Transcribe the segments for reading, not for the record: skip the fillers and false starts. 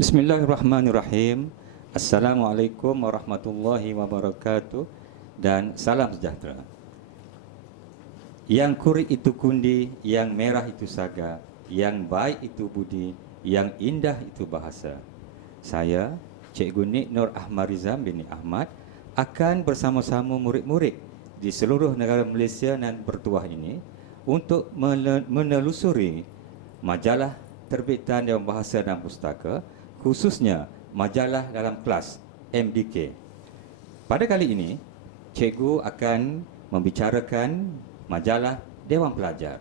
Bismillahirrahmanirrahim. Assalamualaikum warahmatullahi wabarakatuh dan salam sejahtera. Yang kurik itu kundi, yang merah itu saga, yang baik itu budi, yang indah itu bahasa. Saya, Cikgu Nik Nur Ahmad Rizam bin Ahmad, akan bersama-sama murid-murid di seluruh negara Malaysia dan bertuah ini untuk menelusuri majalah terbitan Dewan Bahasa dan Pustaka, khususnya majalah dalam kelas MDK. Pada kali ini, cikgu akan membicarakan majalah Dewan Pelajar.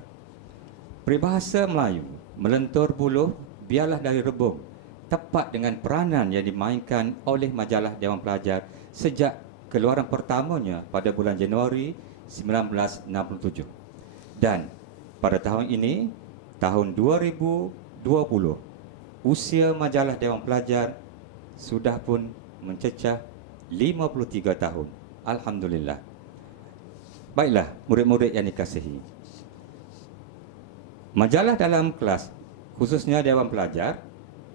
Peribahasa Melayu, melentur buluh, biarlah dari rebung, tepat dengan peranan yang dimainkan oleh majalah Dewan Pelajar sejak keluaran pertamanya pada bulan Januari 1967. Dan pada tahun ini, tahun 2020, usia majalah Dewan Pelajar sudah pun mencecah 53 tahun. Alhamdulillah. Baiklah, murid-murid yang dikasihi. Majalah dalam kelas, khususnya Dewan Pelajar,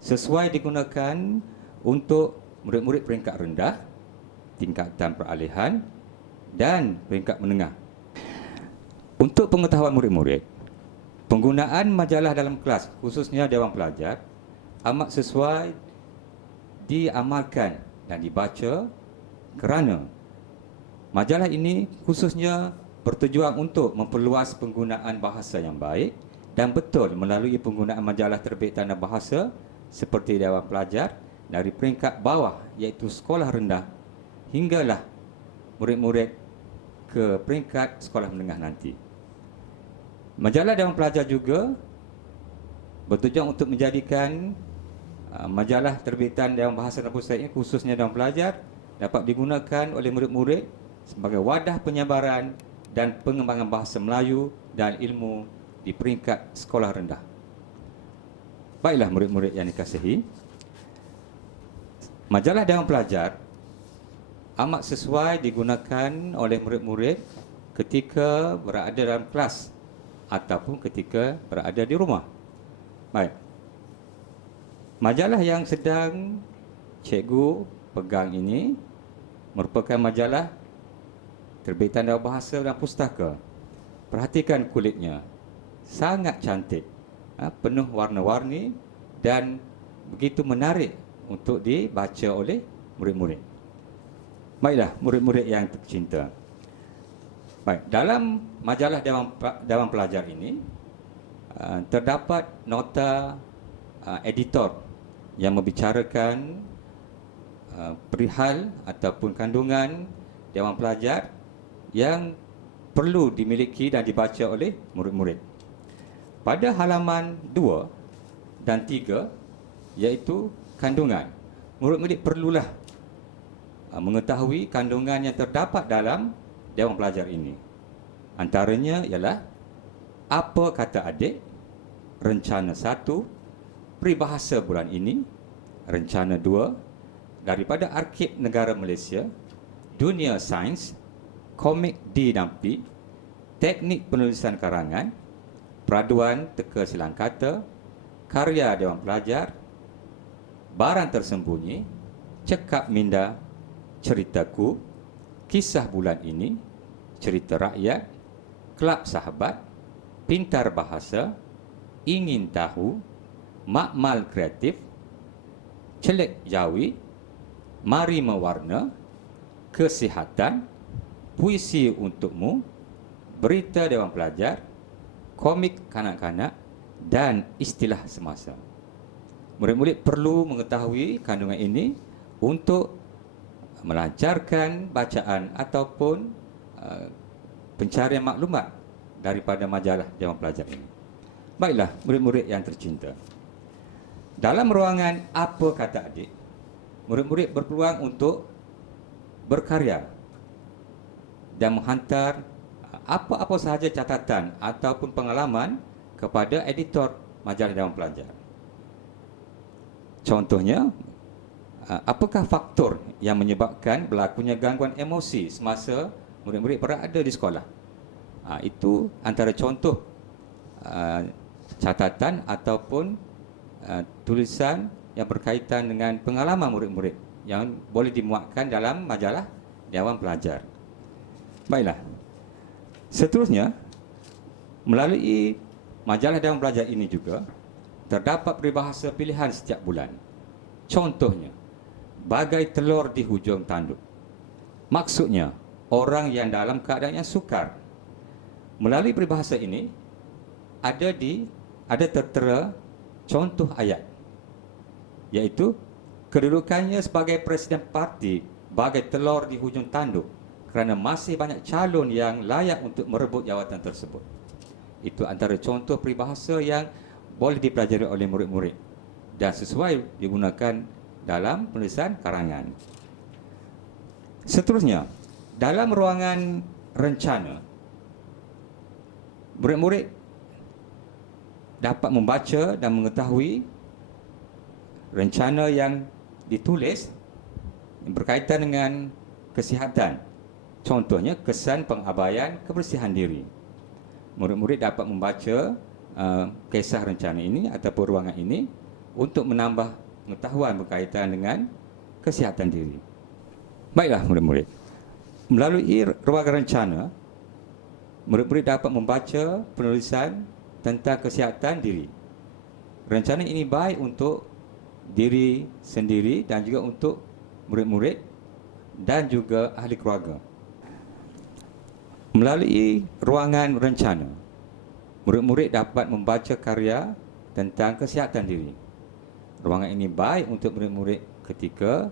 sesuai digunakan untuk murid-murid peringkat rendah, tingkatan peralihan dan peringkat menengah. Untuk pengetahuan murid-murid, penggunaan majalah dalam kelas, khususnya Dewan Pelajar, amat sesuai diamalkan dan dibaca kerana majalah ini khususnya bertujuan untuk memperluas penggunaan bahasa yang baik dan betul melalui penggunaan majalah terbitan dan bahasa seperti Dewan Pelajar dari peringkat bawah iaitu sekolah rendah hinggalah murid-murid ke peringkat sekolah menengah nanti. Majalah Dewan Pelajar juga bertujuan untuk menjadikan majalah terbitan Dewan Bahasa dan Pustaka ini khususnya Dewan Pelajar dapat digunakan oleh murid-murid sebagai wadah penyebaran dan pengembangan bahasa Melayu dan ilmu di peringkat sekolah rendah. Baiklah murid-murid yang dikasihi, majalah Dewan Pelajar amat sesuai digunakan oleh murid-murid ketika berada dalam kelas ataupun ketika berada di rumah. Baik. Majalah yang sedang cikgu pegang ini merupakan majalah terbitan Dewan Bahasa dan Pustaka. Perhatikan kulitnya, sangat cantik, penuh warna-warni dan begitu menarik untuk dibaca oleh murid-murid. Baiklah, murid-murid yang tercinta. Baik, dalam majalah Dewan Pelajar ini terdapat nota editor yang membicarakan perihal ataupun kandungan Dewan Pelajar yang perlu dimiliki dan dibaca oleh murid-murid. Pada halaman 2 dan 3 iaitu kandungan, murid-murid perlulah mengetahui kandungan yang terdapat dalam Dewan Pelajar ini. Antaranya ialah apa kata adik, rencana 1, peribahasa bulan ini, rencana 2, daripada Arkib Negara Malaysia, dunia sains, komik D dan P, teknik penulisan karangan, peraduan teka silang kata, karya Dewan Pelajar, barang tersembunyi, cekap minda, ceritaku, kisah bulan ini, cerita rakyat, kelab sahabat, pintar bahasa, ingin tahu, makmal kreatif, celik jawi, mari mewarna, kesihatan, puisi untukmu, berita Dewan Pelajar, komik kanak-kanak dan istilah semasa. Murid-murid perlu mengetahui kandungan ini untuk melancarkan bacaan ataupun pencarian maklumat daripada majalah Dewan Pelajar ini. Baiklah, murid-murid yang tercinta. Dalam ruangan apa kata adik, murid-murid berpeluang untuk berkarya dan menghantar apa-apa sahaja catatan ataupun pengalaman kepada editor majalah Dewan Pelajar. Contohnya, apakah faktor yang menyebabkan berlakunya gangguan emosi semasa murid-murid berada di sekolah? Itu antara contoh catatan ataupun tulisan yang berkaitan dengan pengalaman murid-murid yang boleh dimuatkan dalam majalah Dewan Pelajar. Baiklah. Seterusnya, melalui majalah Dewan Pelajar ini juga terdapat peribahasa pilihan setiap bulan. Contohnya, bagai telur di hujung tanduk. Maksudnya, orang yang dalam keadaan yang sukar. Melalui peribahasa ini, ada tertera contoh ayat, iaitu kedudukannya sebagai Presiden Parti bagai telur di hujung tanduk kerana masih banyak calon yang layak untuk merebut jawatan tersebut. Itu antara contoh peribahasa yang boleh dipelajari oleh murid-murid dan sesuai digunakan dalam penulisan karangan. Seterusnya, dalam ruangan rencana, murid-murid dapat membaca dan mengetahui rencana yang ditulis berkaitan dengan kesihatan. Contohnya, kesan pengabaian kebersihan diri. Murid-murid dapat membaca kisah rencana ini ataupun ruangan ini untuk menambah pengetahuan berkaitan dengan kesihatan diri. Baiklah murid-murid, melalui ruangan rencana, murid-murid dapat membaca penulisan tentang kesihatan diri. Rencana ini baik untuk diri sendiri dan juga untuk murid-murid dan juga ahli keluarga. Melalui ruangan rencana, murid-murid dapat membaca karya tentang kesihatan diri. Ruangan ini baik untuk murid-murid ketika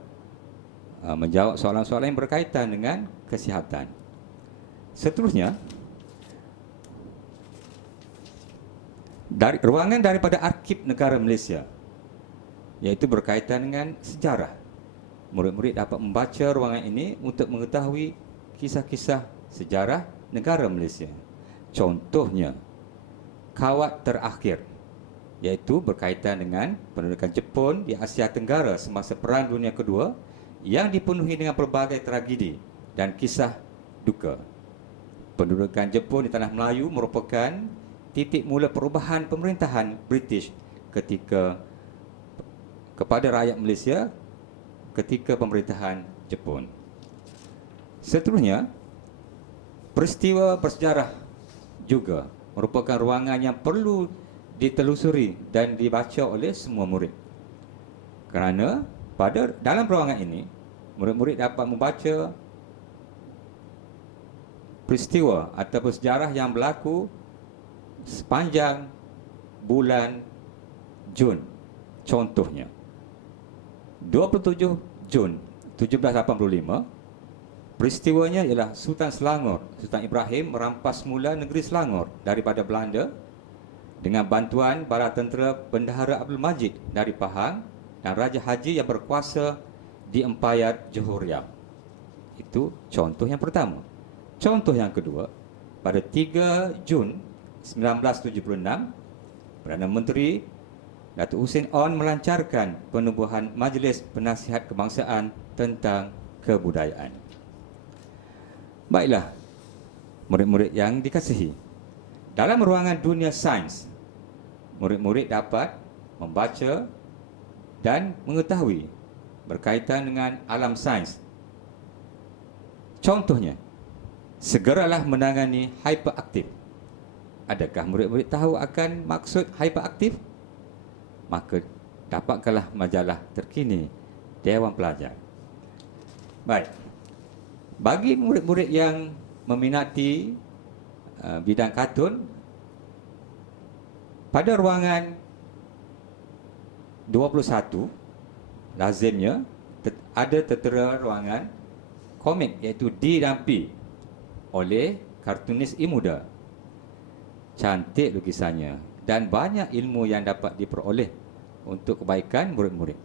menjawab soalan-soalan yang berkaitan dengan kesihatan. Seterusnya, ruangan daripada Arkib Negara Malaysia, iaitu berkaitan dengan sejarah. Murid-murid dapat membaca ruangan ini untuk mengetahui kisah-kisah sejarah negara Malaysia. Contohnya, kawat terakhir, iaitu berkaitan dengan pendudukan Jepun di Asia Tenggara semasa Perang Dunia Kedua yang dipenuhi dengan pelbagai tragedi dan kisah duka. Pendudukan Jepun di Tanah Melayu merupakan titik mula perubahan pemerintahan British kepada rakyat Malaysia ketika pemerintahan Jepun. Seterusnya, peristiwa bersejarah juga merupakan ruangan yang perlu ditelusuri dan dibaca oleh semua murid. Kerana dalam ruangan ini, murid-murid dapat membaca peristiwa atau sejarah yang berlaku sepanjang bulan Jun. Contohnya, 27 Jun 1785, peristiwanya ialah Sultan Selangor, Sultan Ibrahim merampas semula negeri Selangor daripada Belanda dengan bantuan bala tentera Bendahara Abdul Majid dari Pahang dan Raja Haji yang berkuasa di Empayar Johor Riam. Itu contoh yang pertama. Contoh yang kedua, pada 3 Jun 1976, Perdana Menteri Datuk Hussein On melancarkan penubuhan Majlis Penasihat Kebangsaan tentang Kebudayaan. Baiklah, murid-murid yang dikasihi, dalam ruangan dunia sains, murid-murid dapat membaca dan mengetahui berkaitan dengan alam sains. Contohnya, segeralah menangani hyperaktif. Adakah murid-murid tahu akan maksud hyperaktif? Maka dapatkanlah majalah terkini Dewan Pelajar. Baik, bagi murid-murid yang meminati bidang kartun, pada ruangan 21 lazimnya ada tertera ruangan komik, iaitu D dan P oleh kartunis Imuda. Cantik lukisannya dan banyak ilmu yang dapat diperoleh untuk kebaikan murid-murid.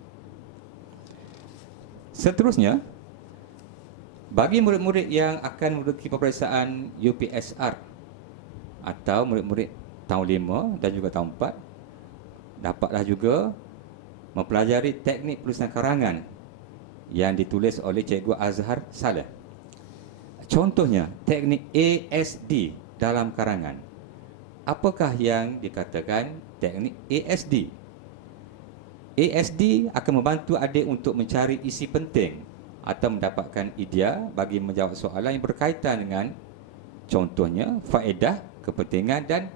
Seterusnya, bagi murid-murid yang akan menduduki peperiksaan UPSR atau murid-murid tahun 5 dan juga tahun 4, dapatlah juga mempelajari teknik penulisan karangan yang ditulis oleh Cikgu Azhar Saleh. Contohnya, teknik ASD dalam karangan. Apakah yang dikatakan teknik ASD? ASD akan membantu adik untuk mencari isi penting atau mendapatkan idea bagi menjawab soalan yang berkaitan dengan contohnya faedah, kepentingan dan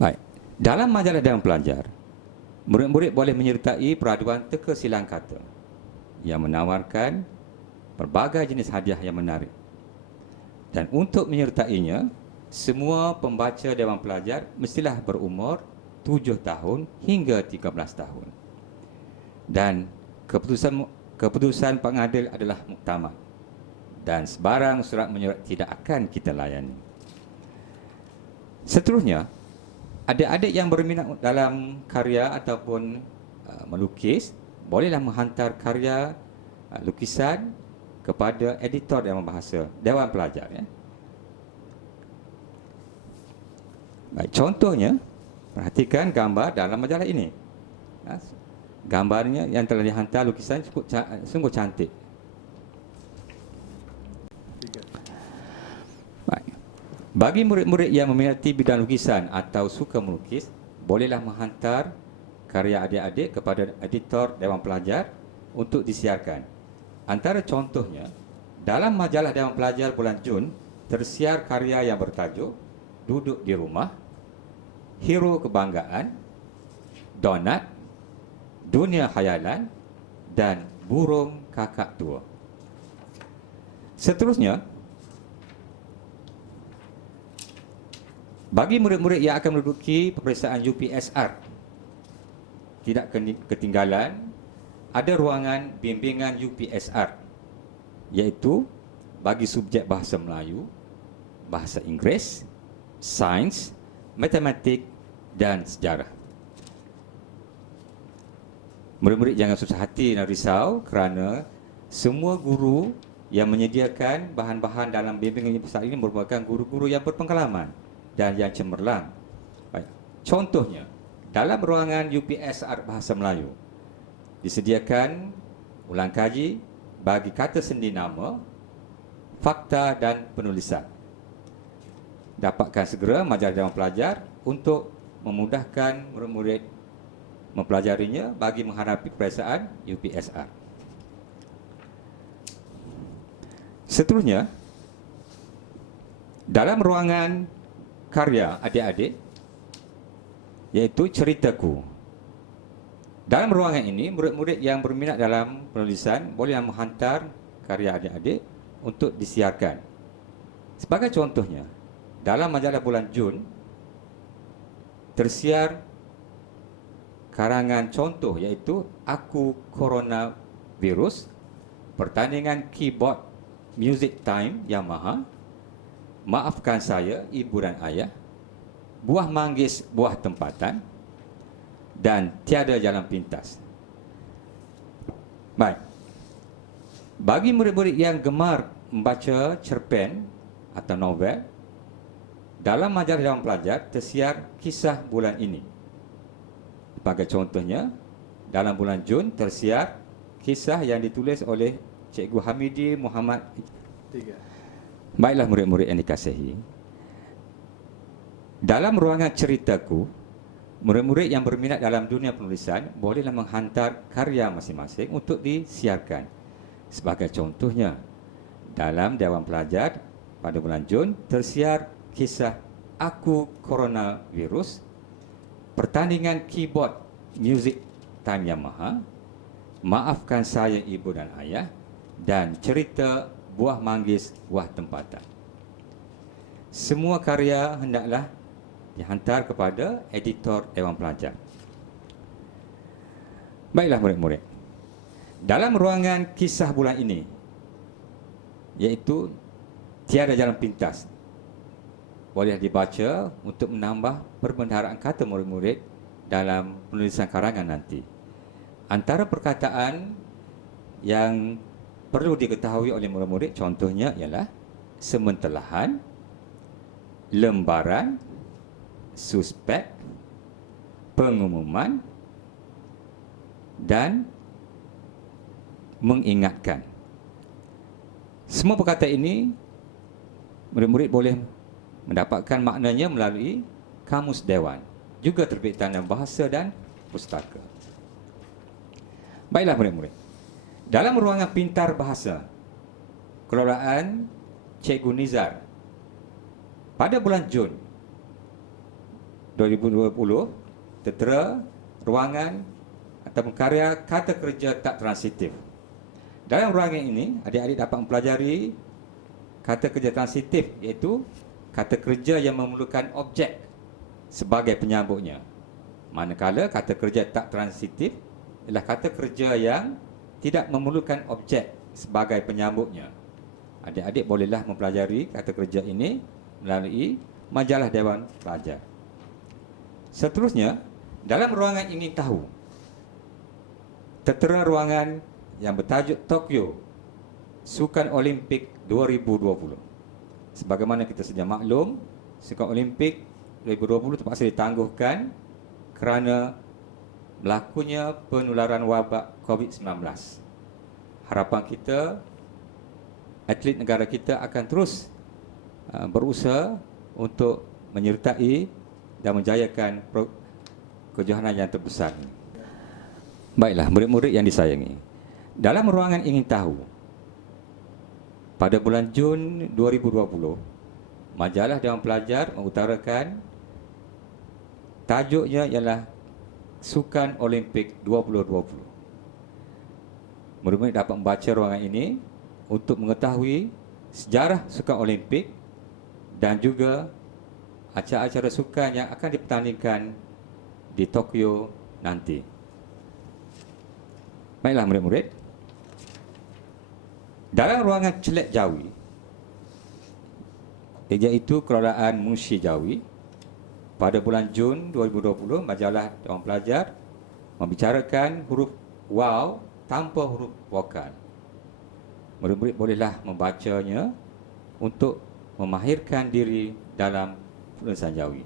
baik. Dalam majalah Dewan Pelajar, murid-murid boleh menyertai peraduan teka silang kata yang menawarkan pelbagai jenis hadiah yang menarik. Dan untuk menyertainya, semua pembaca Dewan Pelajar mestilah berumur 7 tahun hingga 13 tahun. Dan keputusan pengadil adalah muktamad. Dan sebarang surat menyurat tidak akan kita layani. Seterusnya, adik-adik yang berminat dalam karya ataupun melukis, bolehlah menghantar karya lukisan kepada editor Dewan Bahasa Dewan Pelajar. Ya. Baik, contohnya, perhatikan gambar dalam majalah ini. Gambarnya yang telah dihantar lukisan sungguh cantik. Baik. Bagi murid-murid yang meminati bidang lukisan atau suka melukis, bolehlah menghantar karya adik-adik kepada editor Dewan Pelajar untuk disiarkan. Antara contohnya, dalam majalah Dewan Pelajar bulan Jun, tersiar karya yang bertajuk Duduk di Rumah, Hero Kebanggaan, Donat, Dunia Khayalan, dan Burung Kakak Tua. Seterusnya, bagi murid-murid yang akan menduduki peperiksaan UPSR, tidak ketinggalan ada ruangan bimbingan UPSR, iaitu bagi subjek bahasa Melayu, bahasa Inggeris, sains, matematik dan sejarah. Murid-murid jangan susah hati dan risau kerana semua guru yang menyediakan bahan-bahan dalam bimbingan UPSR ini merupakan guru-guru yang berpengalaman dan yang cemerlang. Baik. Contohnya, dalam ruangan UPSR Bahasa Melayu, disediakan ulang kaji bagi kata sendi nama, fakta dan penulisan. Dapatkan segera majalah Dewan Pelajar untuk memudahkan murid-murid mempelajarinya bagi menghadapi peperiksaan UPSR. Seterusnya, dalam ruangan karya adik-adik, iaitu Ceritaku. Dalam ruangan ini, murid-murid yang berminat dalam penulisan boleh menghantar karya adik-adik untuk disiarkan. Sebagai contohnya, dalam majalah bulan Jun, tersiar karangan contoh iaitu Aku Coronavirus, pertandingan keyboard Music Time Yamaha, Maafkan Saya Ibu dan Ayah, Buah Manggis Buah Tempatan, dan Tiada Jalan Pintas. Baik. Bagi murid-murid yang gemar membaca cerpen atau novel, dalam majalah Dewan Pelajar tersiar kisah bulan ini. Sebagai contohnya, dalam bulan Jun tersiar kisah yang ditulis oleh Cikgu Hamidi Muhammad. Baiklah murid-murid yang dikasihi, dalam ruangan Ceritaku, murid-murid yang berminat dalam dunia penulisan bolehlah menghantar karya masing-masing untuk disiarkan. Sebagai contohnya, dalam Dewan Pelajar pada bulan Jun tersiar kisah Aku Coronavirus, pertandingan keyboard Music Time Yamaha, Maafkan Saya Ibu dan Ayah, dan cerita Buah Manggis Buah Tempatan. Semua karya hendaklah dihantar kepada editor Dewan Pelajar. Baiklah murid-murid, Dalam ruangan kisah bulan ini, iaitu tiada jalan pintas, boleh dibaca untuk menambah perbendaharaan kata murid-murid dalam penulisan karangan nanti. Antara perkataan yang perlu diketahui oleh murid-murid contohnya ialah sementelahan, lembaran, suspek, pengumuman dan mengingatkan. Semua perkataan ini murid-murid boleh mendapatkan maknanya melalui Kamus Dewan, juga terbitan dalam bahasa dan pustaka. Baiklah murid-murid, dalam ruangan pintar bahasa kelolaan Cikgu Nizar pada bulan Jun 2020 tertera ruangan ataupun karya kata kerja tak transitif. Dalam ruangan ini, adik-adik dapat mempelajari kata kerja transitif, iaitu kata kerja yang memerlukan objek sebagai penyambutnya. Manakala kata kerja tak transitif ialah kata kerja yang tidak memerlukan objek sebagai penyambutnya. Adik-adik bolehlah mempelajari kata kerja ini melalui majalah Dewan Pelajar. Seterusnya, dalam ruangan ingin tahu, tertera ruangan yang bertajuk Tokyo Sukan Olimpik 2020. Sebagaimana kita sedia maklum, Sukan Olimpik 2020 terpaksa ditangguhkan kerana berlakunya penularan wabak COVID-19. Harapan kita, atlet negara kita akan terus berusaha untuk menyertai dan menjayakan kejohanan yang terbesar ini. Baiklah, murid-murid yang disayangi, dalam ruangan ingin tahu, pada bulan Jun 2020, majalah Dewan Pelajar mengutarakan tajuknya ialah Sukan Olimpik 2020. Murid-murid dapat membaca ruangan ini untuk mengetahui sejarah Sukan Olimpik dan juga acara-acara sukan yang akan dipertandingkan di Tokyo nanti. Baiklah murid-murid, dalam ruangan Celek Jawi, iaitu kelolaan Munshi Jawi, pada bulan Jun 2020, majalah Dewan Pelajar membicarakan huruf waw tanpa huruf vokal. Murid-murid bolehlah membacanya untuk memahirkan diri dalam penulisan Jawi.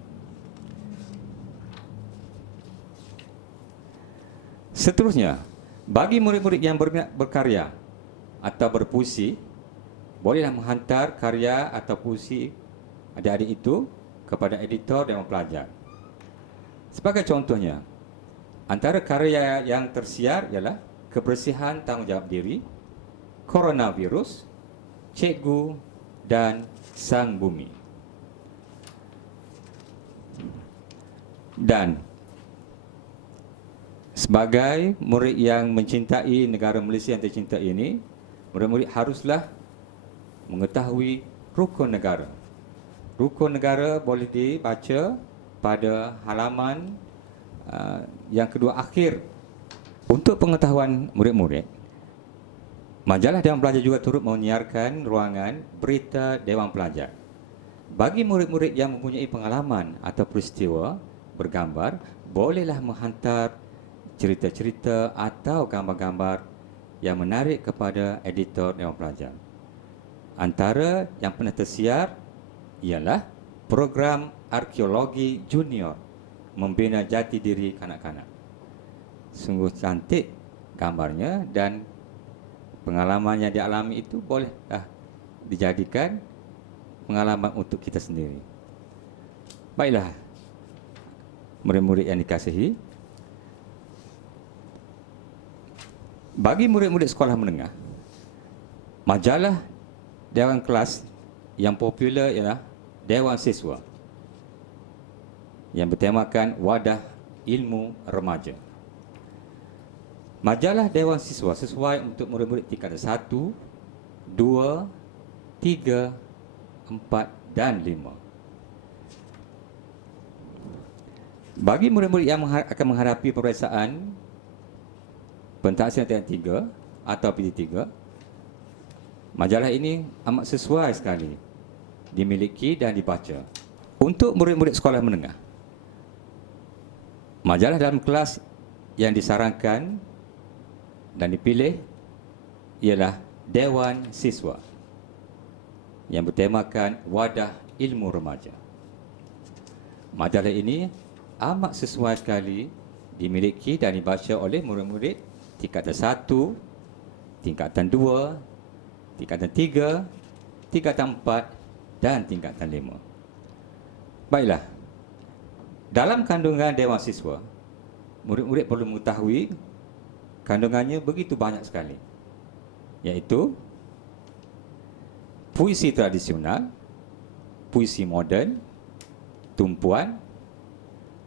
Seterusnya, bagi murid-murid yang berminat berkarya atau berpuisi, bolehlah menghantar karya atau puisi adik-adik itu kepada editor Dewan Pelajar. Sebagai contohnya, antara karya yang tersiar ialah Kebersihan Tanggungjawab Diri, Coronavirus, Cikgu dan Sang Bumi. Dan sebagai murid yang mencintai negara Malaysia yang tercinta ini, murid-murid haruslah mengetahui rukun negara. Rukun negara boleh dibaca pada halaman yang kedua akhir. Untuk pengetahuan murid-murid, majalah Dewan Pelajar juga turut menyiarkan ruangan berita Dewan Pelajar. Bagi murid-murid yang mempunyai pengalaman atau peristiwa bergambar, bolehlah menghantar cerita-cerita atau gambar-gambar yang menarik kepada editor Dewan Pelajar. Antara yang pernah tersiar ialah program arkeologi junior membina jati diri kanak-kanak. Sungguh cantik gambarnya dan pengalaman yang dialami itu bolehlah dijadikan pengalaman untuk kita sendiri. Baiklah, murid-murid yang dikasihi, bagi murid-murid sekolah menengah, majalah Dewan Kelas yang popular ialah Dewan Siswa yang bertemakan Wadah Ilmu Remaja. Majalah Dewan Siswa sesuai untuk murid-murid tingkatan 1, 2, 3, 4 dan 5. Bagi murid-murid yang akan menghadapi peperiksaan pentaksiran tingkat 3, atau PD3. Majalah ini amat sesuai sekali dimiliki dan dibaca. Untuk murid-murid sekolah menengah, majalah dalam kelas yang disarankan dan dipilih ialah Dewan Siswa yang bertemakan Wadah Ilmu Remaja. Majalah ini amat sesuai sekali dimiliki dan dibaca oleh murid-murid tingkatan 1, tingkatan 2, tingkatan 3, tingkatan 4 dan tingkatan 5. Baiklah, dalam kandungan Dewan Siswa, murid-murid perlu mengetahui kandungannya begitu banyak sekali, iaitu puisi tradisional, puisi moden, tumpuan,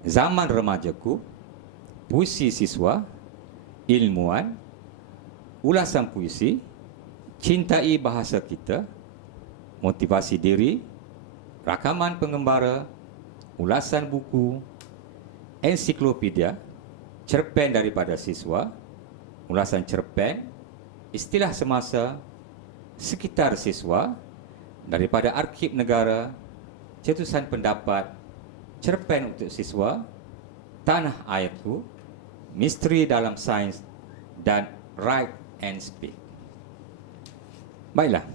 zaman remajaku, puisi siswa, ilmuwan, ulasan puisi, cintai bahasa kita, motivasi diri, rakaman pengembara, ulasan buku, ensiklopedia, cerpen daripada siswa, ulasan cerpen, istilah semasa, sekitar siswa, daripada arsip negara, cetusan pendapat, cerpen untuk siswa, tanah airku, misteri dalam sains, dan write and speak. Baiklah,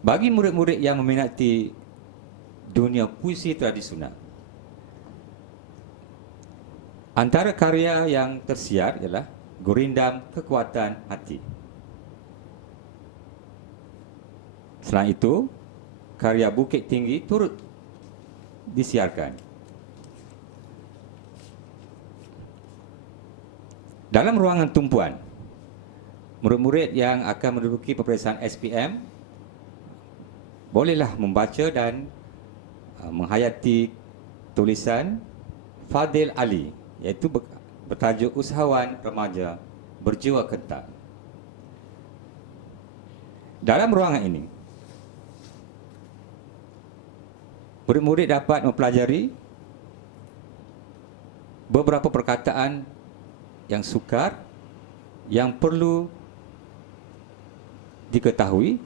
bagi murid-murid yang meminati dunia puisi tradisional, antara karya yang tersiar ialah Gurindam Kekuatan Hati. Selain itu, karya Bukit Tinggi turut disiarkan. Dalam ruangan tumpuan, murid-murid yang akan menduduki peperiksaan SPM bolehlah membaca dan menghayati tulisan Fadil Ali, iaitu bertajuk Usahawan Remaja Berjiwa Kental. Dalam ruangan ini, murid-murid dapat mempelajari beberapa perkataan yang sukar yang perlu diketahui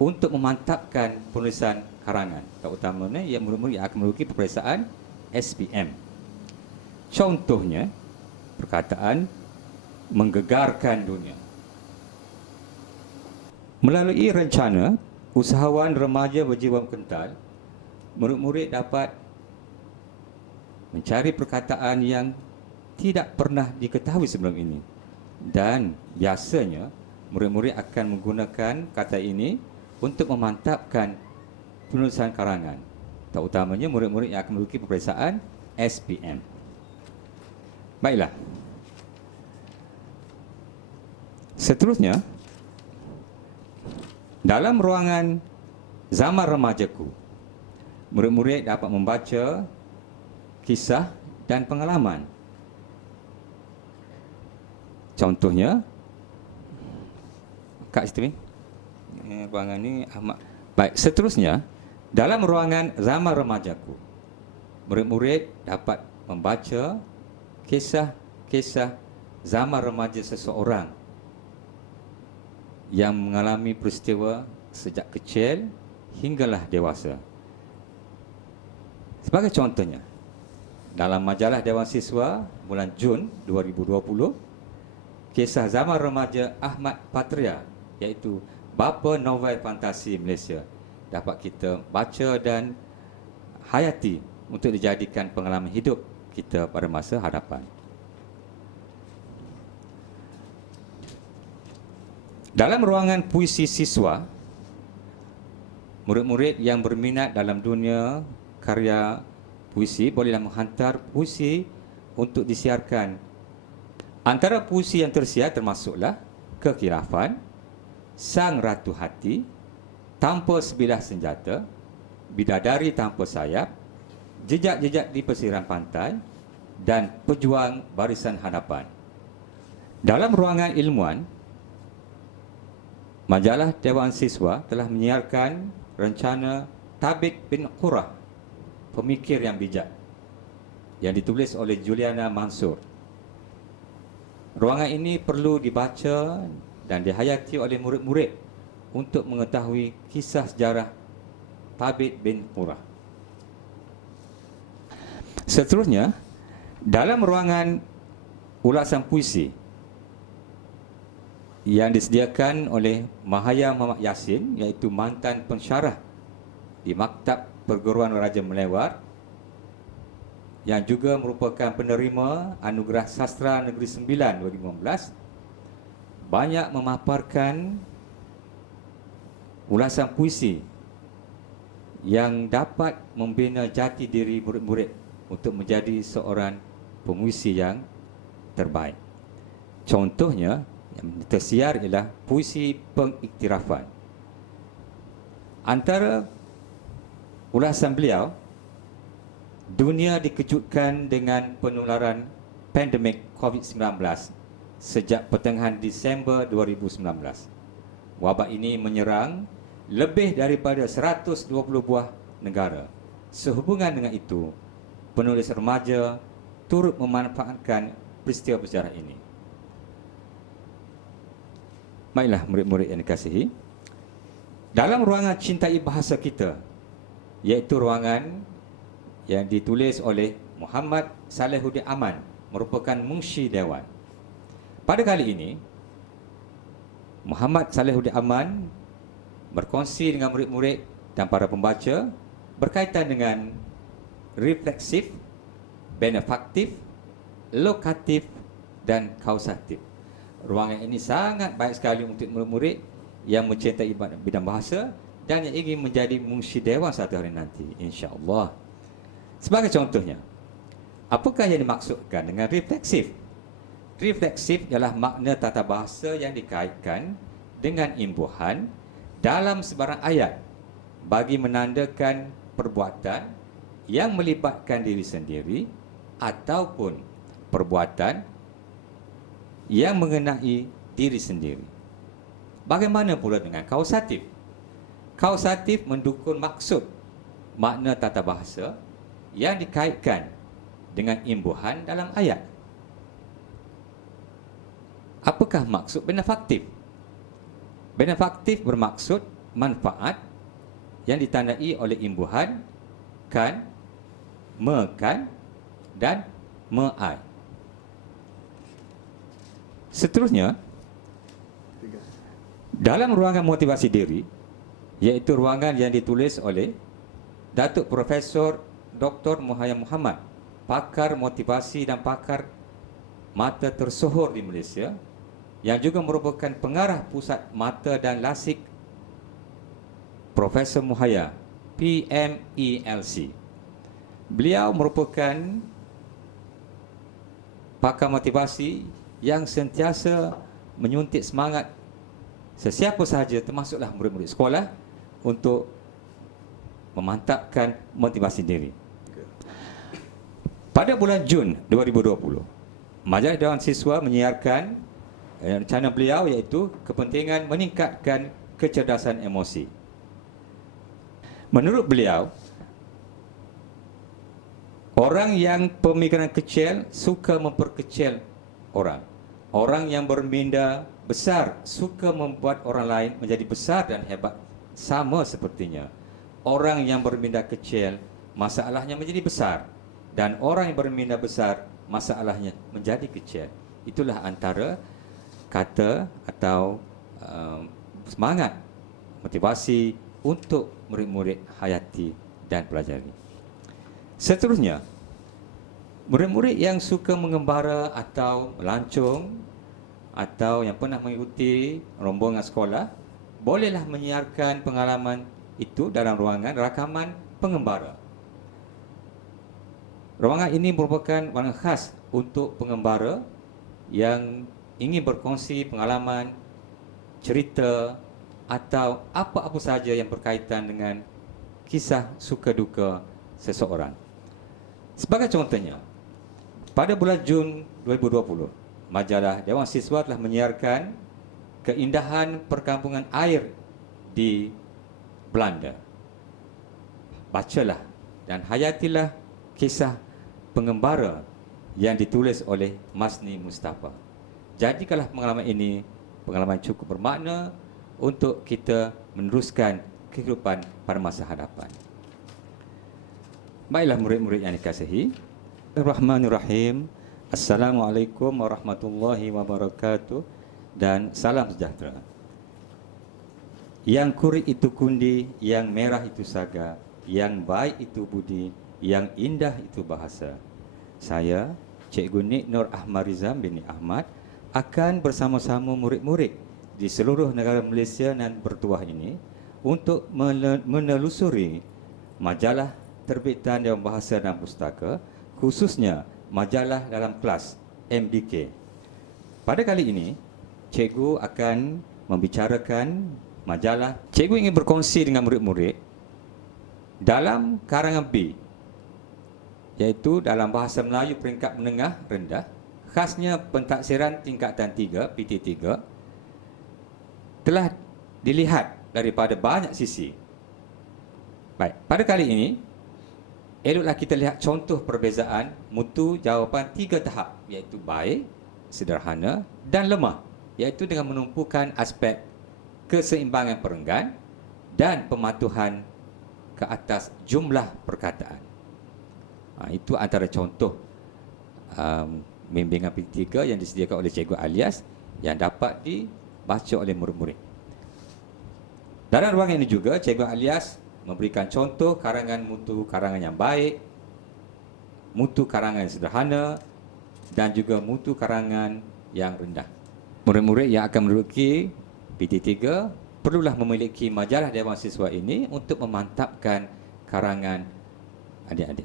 untuk memantapkan penulisan karangan, terutamanya yang murid-murid akan menduduki peperiksaan SPM. Contohnya, perkataan menggegarkan dunia. Melalui rencana Usahawan Remaja Berjiwa Kental, murid-murid dapat mencari perkataan yang tidak pernah diketahui sebelum ini, dan biasanya murid-murid akan menggunakan kata ini untuk memantapkan penulisan karangan, terutamanya murid-murid yang akan menduduki peperiksaan SPM. Baiklah. Seterusnya, dalam ruangan zaman remajaku, murid-murid dapat membaca kisah dan pengalaman. Contohnya, Kak Isteri, ruangan ini amat baik. Seterusnya, dalam ruangan zaman remajaku, murid-murid dapat membaca kisah-kisah zaman remaja seseorang yang mengalami peristiwa sejak kecil hinggalah dewasa. Sebagai contohnya, dalam majalah Dewan Siswa bulan Jun 2020, kisah zaman remaja Ahmad Patria, iaitu bapa novel fantasi Malaysia, dapat kita baca dan hayati untuk dijadikan pengalaman hidup kita pada masa hadapan. Dalam ruangan puisi siswa, murid-murid yang berminat dalam dunia karya puisi bolehlah menghantar puisi untuk disiarkan. Antara puisi yang tersiar termasuklah Kekhilafan, Sang Ratu Hati, Tanpa Sebilah Senjata, Bidadari Tanpa Sayap, Jejak-jejak di Pesisir Pantai, dan Pejuang Barisan Hadapan. Dalam ruangan ilmuwan, majalah Dewan Siswa telah menyiarkan rencana Tabik bin Qurrah, Pemikir yang Bijak, yang ditulis oleh Juliana Mansur. Ruangan ini perlu dibaca dan dihayati oleh murid-murid untuk mengetahui kisah sejarah Thabit bin Murrah. Seterusnya, dalam ruangan ulasan puisi yang disediakan oleh Mahaya Muhammad Yasin, iaitu mantan pensyarah di Maktab Perguruan Raja Melewar, yang juga merupakan penerima Anugerah Sastra Negeri Sembilan 2015, banyak memaparkan ulasan puisi yang dapat membina jati diri murid-murid untuk menjadi seorang pemuisi yang terbaik. Contohnya yang tersiar ialah puisi pengiktirafan. Antara ulasan beliau, dunia dikejutkan dengan penularan pandemik COVID-19 sejak pertengahan Disember 2019. Wabak ini menyerang lebih daripada 120 buah negara. Sehubungan dengan itu, penulis remaja turut memanfaatkan peristiwa bersejarah ini. Baiklah murid-murid yang dikasihi, dalam ruangan cintai bahasa kita, iaitu ruangan yang ditulis oleh Muhammad Salehuddin Aman, merupakan Munshi Dewan. Pada kali ini, Muhammad Salehuddin Aman berkongsi dengan murid-murid dan para pembaca berkaitan dengan refleksif, benefaktif, lokatif dan kausatif. Ruangan ini sangat baik sekali untuk murid-murid yang mencintai bidang bahasa dan yang ingin menjadi Munshi Dewan satu hari nanti, insya-Allah. Sebagai contohnya, apakah yang dimaksudkan dengan refleksif? Refleksif ialah makna tata bahasa yang dikaitkan dengan imbuhan dalam sebarang ayat bagi menandakan perbuatan yang melibatkan diri sendiri ataupun perbuatan yang mengenai diri sendiri. Bagaimana pula dengan kausatif? Kausatif mendukung maksud makna tata bahasa yang dikaitkan dengan imbuhan dalam ayat. Apakah maksud benefaktif? Benefaktif bermaksud manfaat yang ditandai oleh imbuhan kan, mekan dan meai. Seterusnya, dalam ruangan motivasi diri, iaitu ruangan yang ditulis oleh Datuk Profesor Dr. Muhayya Muhammad, pakar motivasi dan pakar mata tersohor di Malaysia, yang juga merupakan pengarah pusat mata dan lasik Profesor Muhayya, PMELC. Beliau merupakan pakar motivasi yang sentiasa menyuntik semangat sesiapa sahaja, termasuklah murid-murid sekolah, untuk memantapkan motivasi diri. Pada bulan Jun 2020, Majalah Dewan Siswa menyiarkan rencana beliau, iaitu kepentingan meningkatkan kecerdasan emosi. Menurut beliau, orang yang pemikiran kecil suka memperkecil orang. Orang yang berminda besar suka membuat orang lain menjadi besar dan hebat. Sama sepertinya, orang yang berminda kecil masalahnya menjadi besar, dan orang yang berminda besar masalahnya menjadi kecil. Itulah antara kata atau semangat motivasi untuk murid-murid hayati dan pelajari. Seterusnya, murid-murid yang suka mengembara atau melancong atau yang pernah mengikuti rombongan sekolah bolehlah menyiarkan pengalaman itu dalam ruangan rakaman pengembara. Ruangan ini merupakan ruangan khas untuk pengembara yang ingin berkongsi pengalaman, cerita atau apa-apa sahaja yang berkaitan dengan kisah suka duka seseorang. Sebagai contohnya, pada bulan Jun 2020, Majalah Dewan Siswa telah menyiarkan keindahan perkampungan air di Belanda. Bacalah dan hayatilah kisah pengembara yang ditulis oleh Masni Mustafa. jadikanlah pengalaman ini pengalaman cukup bermakna untuk kita meneruskan kehidupan pada masa hadapan. Baiklah murid-murid yang dikasihi, Bismillahirrahmanirrahim. Assalamualaikum warahmatullahi wabarakatuh dan salam sejahtera. Yang kurik itu kundi, yang merah itu saga, yang baik itu budi, yang indah itu bahasa. Saya, Cikgu Nik Nur Ahmarizam bin Ahmad, akan bersama-sama murid-murid di seluruh negara Malaysia dan bertuah ini untuk menelusuri majalah terbitan Dewan Bahasa dan Pustaka, khususnya majalah dalam kelas MDK. Pada kali ini, Cikgu akan membicarakan majalah. Cikgu ingin berkongsi dengan murid-murid dalam karangan B, iaitu dalam bahasa Melayu peringkat menengah rendah, khasnya pentaksiran tingkatan 3 PT3, telah dilihat daripada banyak sisi. Baik, pada kali ini eloklah kita lihat contoh perbezaan mutu jawapan 3 tahap, iaitu baik, sederhana dan lemah, iaitu dengan menumpukan aspek keseimbangan perenggan dan pematuhan ke atas jumlah perkataan. Itu antara contoh bimbingan PT3 yang disediakan oleh Cikgu Alias yang dapat dibaca oleh murid-murid. Dalam ruangan ini juga Cikgu Alias memberikan contoh karangan mutu karangan yang baik, mutu karangan yang sederhana dan juga mutu karangan yang rendah. Murid-murid yang akan menduduki PT3 perlulah memiliki majalah Dewan Siswa ini untuk memantapkan karangan adik-adik.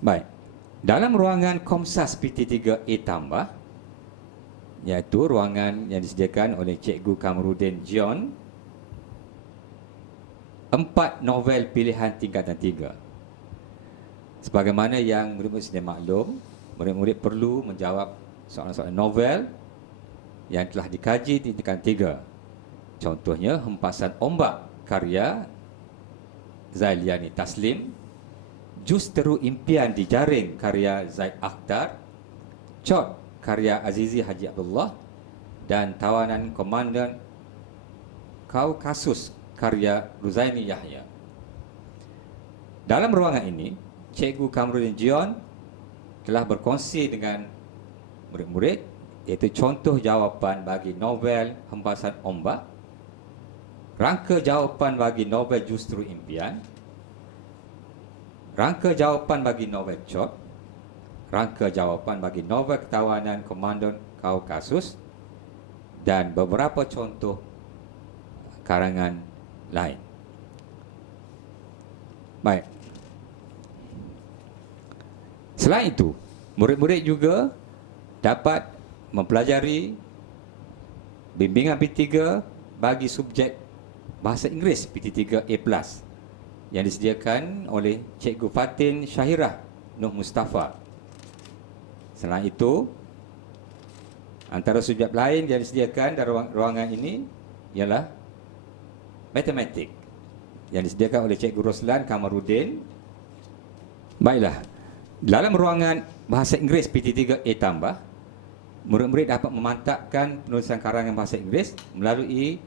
Baik, dalam ruangan Komsas PT3A tambah, iaitu ruangan yang disediakan oleh Cikgu Kamarudin John, 4 novel pilihan tingkatan 3. Sebagaimana yang murid-murid sudah maklum, murid-murid perlu menjawab soalan-soalan novel yang telah dikaji di tingkatan 3. Contohnya, Hempasan Ombak karya Zailiani Taslim, Justeru Impian di Jaring karya Zaid Akhtar, Cot karya Azizi Haji Abdullah, dan Tawanan Komandan Kaukasus karya Ruzaini Yahya. Dalam ruangan ini, Cikgu Kamarudin Jion telah berkongsi dengan murid-murid iaitu contoh jawapan bagi novel Hempasan Ombak, rangka jawapan bagi novel Justeru Impian, rangka jawapan bagi novel Cot, rangka jawapan bagi novel Ketawanan Komandan Kaukasus, dan beberapa contoh karangan lain. Baik. Selain itu, murid-murid juga dapat mempelajari bimbingan PT3 bagi subjek Bahasa Inggeris PT3A+ yang disediakan oleh Cikgu Fatin Syahirah Noh Mustafa. Selain itu, antara subjek lain yang disediakan dalam ruangan ini ialah matematik yang disediakan oleh Cikgu Roslan Kamarudin. Baiklah, dalam ruangan Bahasa Inggeris PT3A tambah, murid-murid dapat memantapkan penulisan karangan bahasa Inggeris melalui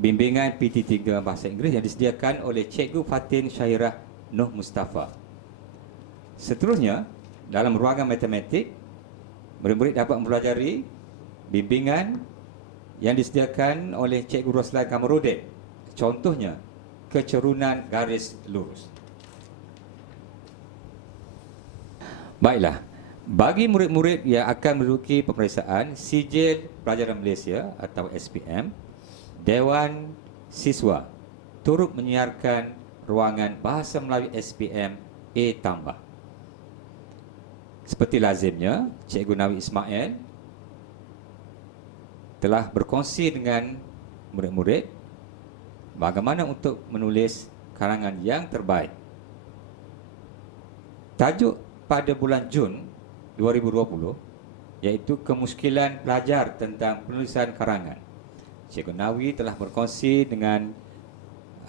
bimbingan PT3 Bahasa Inggeris yang disediakan oleh Cikgu Fatin Syahirah Noh Mustafa. Seterusnya, dalam ruangan matematik, murid-murid dapat mempelajari bimbingan yang disediakan oleh Cikgu Roslan Kamarudin. Contohnya, kecerunan garis lurus. Baiklah, bagi murid-murid yang akan menduduki pemeriksaan Sijil Pelajaran Malaysia atau SPM, Dewan Siswa turut menyiarkan ruangan Bahasa Melayu SPM A tambah. Seperti lazimnya, Cikgu Nawi Ismail telah berkongsi dengan murid-murid bagaimana untuk menulis karangan yang terbaik. Tajuk pada bulan Jun 2020 iaitu kemuskilan pelajar tentang penulisan karangan. Cikgu Nawi telah berkongsi dengan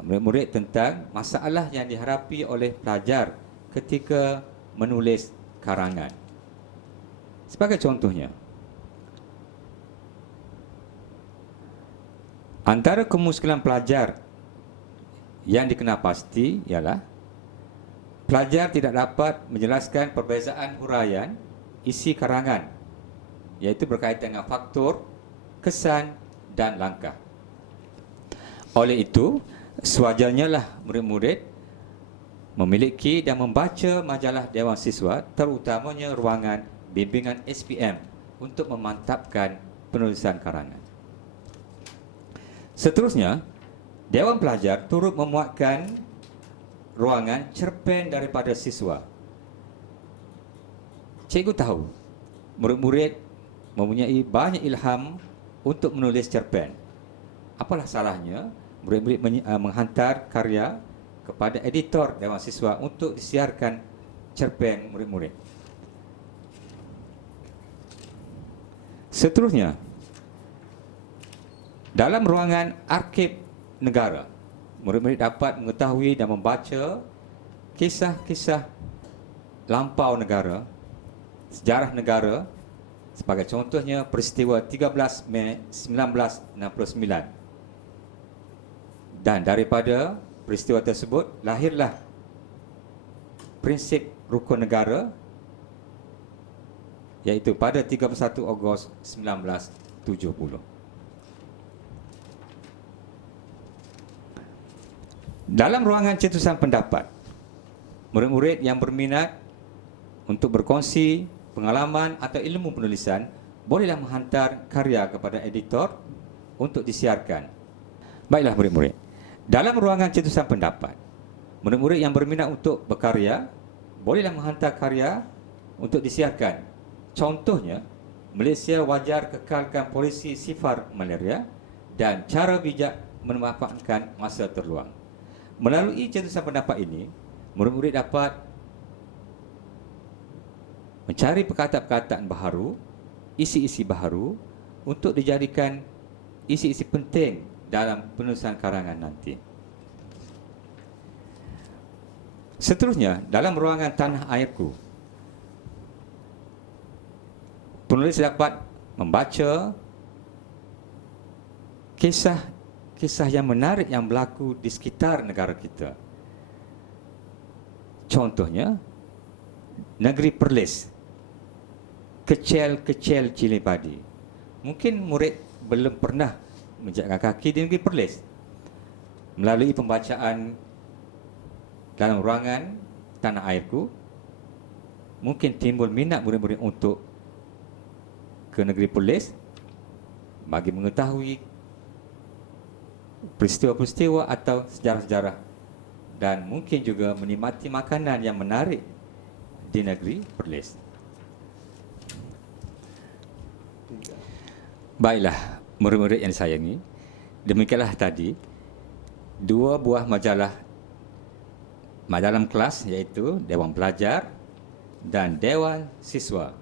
murid-murid tentang masalah yang dihadapi oleh pelajar ketika menulis karangan. Sebagai contohnya, antara kemuskilan pelajar yang dikenal pasti ialah pelajar tidak dapat menjelaskan perbezaan huraian isi karangan, iaitu berkaitan dengan faktor, kesan dan langkah. Oleh itu, sewajarnya lah murid-murid memiliki dan membaca majalah Dewan Siswa, terutamanya ruangan bimbingan SPM untuk memantapkan penulisan karangan. Seterusnya, Dewan Pelajar turut memuatkan ruangan cerpen daripada siswa. Cikgu tahu murid-murid mempunyai banyak ilham untuk menulis cerpen. Apalah salahnya murid-murid menghantar karya kepada editor Dewan Siswa untuk disiarkan cerpen murid-murid. Seterusnya, dalam ruangan arsip negara, murid-murid dapat mengetahui dan membaca kisah-kisah lampau negara, sejarah negara, sebagai contohnya peristiwa 13 Mei 1969. Dan daripada peristiwa tersebut lahirlah prinsip rukun negara, iaitu pada 31 Ogos 1970. Dalam ruangan cetusan pendapat, murid-murid yang berminat untuk berkongsi pengalaman atau ilmu penulisan bolehlah menghantar karya kepada editor untuk disiarkan. Baiklah murid-murid, dalam ruangan cetusan pendapat, murid-murid yang berminat untuk berkarya bolehlah menghantar karya untuk disiarkan. Contohnya, Malaysia wajar kekalkan polisi sifar malaria dan cara bijak memanfaatkan masa terluang. Melalui cetusan pendapat ini, murid-murid dapat mencari perkataan-perkataan baharu, isi-isi baharu untuk dijadikan isi-isi penting dalam penulisan karangan nanti. Seterusnya, dalam ruangan Tanah Airku, penulis dapat membaca kisah yang menarik yang berlaku di sekitar negara kita. Contohnya, negeri Perlis, kecil-kecil cili padi. Mungkin murid belum pernah menjajakan kaki di negeri Perlis. Melalui pembacaan dalam ruangan Tanah Airku, mungkin timbul minat murid-murid untuk ke negeri Perlis bagi mengetahui peristiwa-peristiwa atau sejarah-sejarah, dan mungkin juga menikmati makanan yang menarik di negeri Perlis. Baiklah murid-murid yang disayangi, demikianlah tadi dua buah majalah dalam kelas, iaitu Dewan Pelajar dan Dewan Siswa,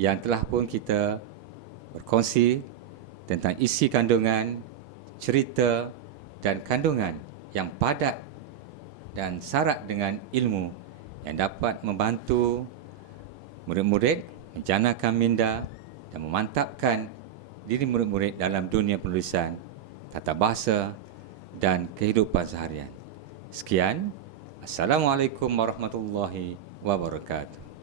yang telah pun kita berkongsi tentang isi kandungan, cerita dan kandungan yang padat dan syarat dengan ilmu yang dapat membantu murid-murid menjanakan minda dan memantapkan diri murid-murid dalam dunia penulisan, tata bahasa dan kehidupan seharian. Sekian. Assalamualaikum warahmatullahi wabarakatuh.